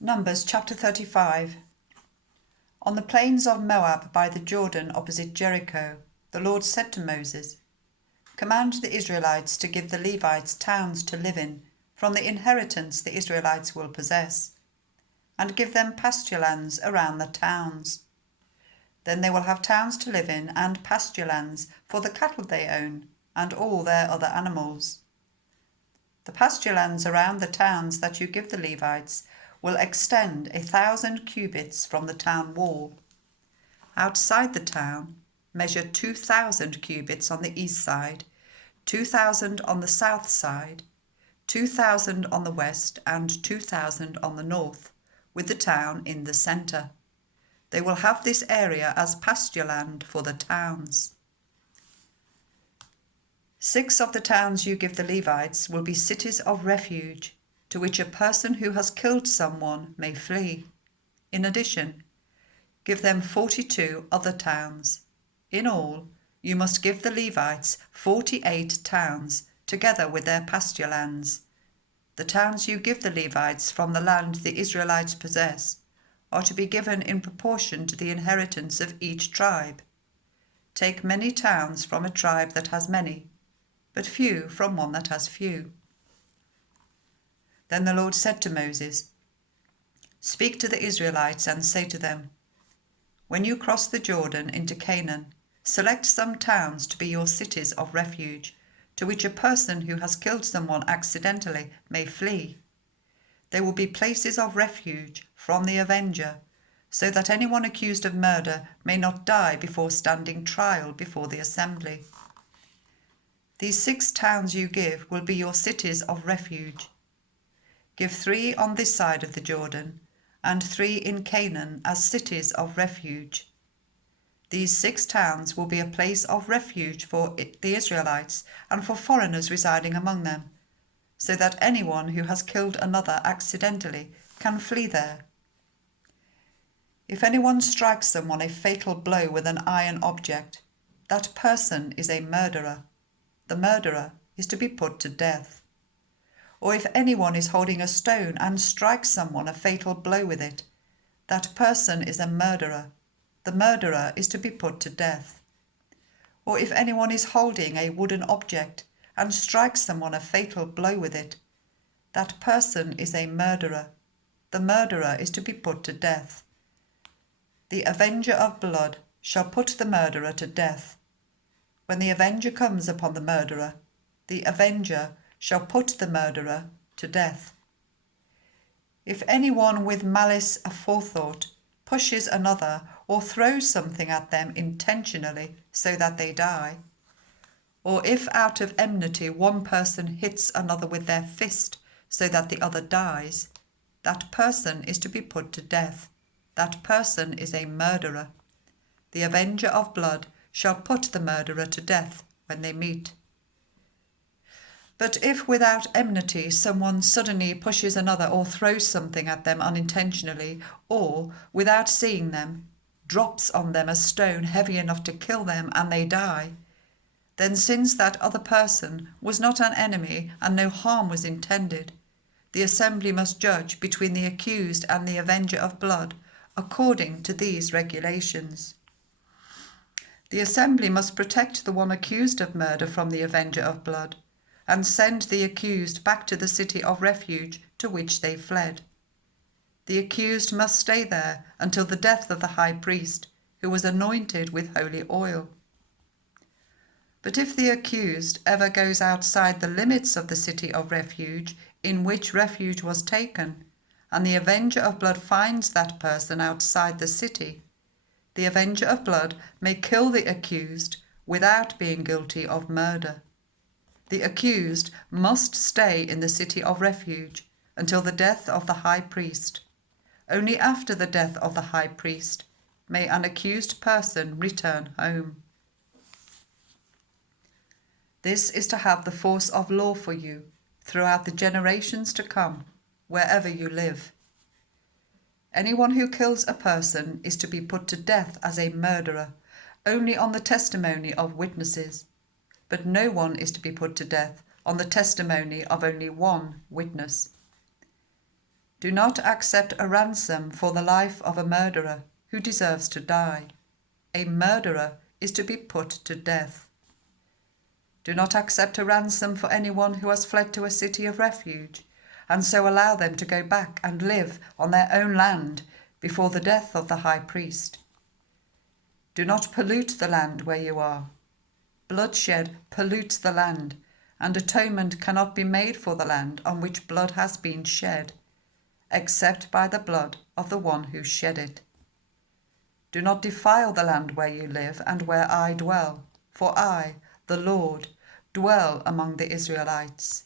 Numbers chapter 35. On the plains of Moab by the Jordan opposite Jericho, the Lord said to Moses, "Command the Israelites to give the Levites towns to live in from the inheritance the Israelites will possess, and give them pasture lands around the towns. Then they will have towns to live in and pasture lands for the cattle they own and all their other animals. The pasture lands around the towns that you give the Levites will extend 1,000 cubits from the town wall. Outside the town, measure 2,000 cubits on the east side, 2,000 on the south side, 2,000 on the west, and 2,000 on the north, with the town in the centre. They will have this area as pasture land for the towns. 6 of the towns you give the Levites will be cities of refuge, to which a person who has killed someone may flee. In addition, give them 42 other towns. In all, you must give the Levites 48 towns, together with their pasture lands. The towns you give the Levites from the land the Israelites possess are to be given in proportion to the inheritance of each tribe. Take many towns from a tribe that has many, but few from one that has few." Then the Lord said to Moses, "Speak to the Israelites and say to them, when you cross the Jordan into Canaan, select some towns to be your cities of refuge, to which a person who has killed someone accidentally may flee. They will be places of refuge from the avenger, so that anyone accused of murder may not die before standing trial before the assembly. These 6 towns you give will be your cities of refuge. Give 3 on this side of the Jordan, and 3 in Canaan as cities of refuge. These 6 towns will be a place of refuge for the Israelites and for foreigners residing among them, so that anyone who has killed another accidentally can flee there. If anyone strikes someone a fatal blow with an iron object, that person is a murderer. The murderer is to be put to death. Or if anyone is holding a stone and strikes someone a fatal blow with it, that person is a murderer. The murderer is to be put to death. Or if anyone is holding a wooden object and strikes someone a fatal blow with it, that person is a murderer. The murderer is to be put to death. The avenger of blood shall put the murderer to death. When the avenger comes upon the murderer, the avenger shall put the murderer to death. If anyone with malice aforethought pushes another or throws something at them intentionally so that they die, or if out of enmity one person hits another with their fist so that the other dies, that person is to be put to death. That person is a murderer. The avenger of blood shall put the murderer to death when they meet. But if without enmity someone suddenly pushes another or throws something at them unintentionally, or, without seeing them, drops on them a stone heavy enough to kill them and they die, then since that other person was not an enemy and no harm was intended, the assembly must judge between the accused and the avenger of blood according to these regulations. The assembly must protect the one accused of murder from the avenger of blood, and send the accused back to the city of refuge to which they fled. The accused must stay there until the death of the high priest, who was anointed with holy oil. But if the accused ever goes outside the limits of the city of refuge in which refuge was taken, and the avenger of blood finds that person outside the city, the avenger of blood may kill the accused without being guilty of murder. The accused must stay in the city of refuge until the death of the high priest. Only after the death of the high priest may an accused person return home. This is to have the force of law for you throughout the generations to come, wherever you live. Anyone who kills a person is to be put to death as a murderer, only on the testimony of witnesses. But no one is to be put to death on the testimony of only one witness. Do not accept a ransom for the life of a murderer who deserves to die. A murderer is to be put to death. Do not accept a ransom for anyone who has fled to a city of refuge, and so allow them to go back and live on their own land before the death of the high priest. Do not pollute the land where you are. Bloodshed pollutes the land, and atonement cannot be made for the land on which blood has been shed, except by the blood of the one who shed it. Do not defile the land where you live and where I dwell, for I, the Lord, dwell among the Israelites.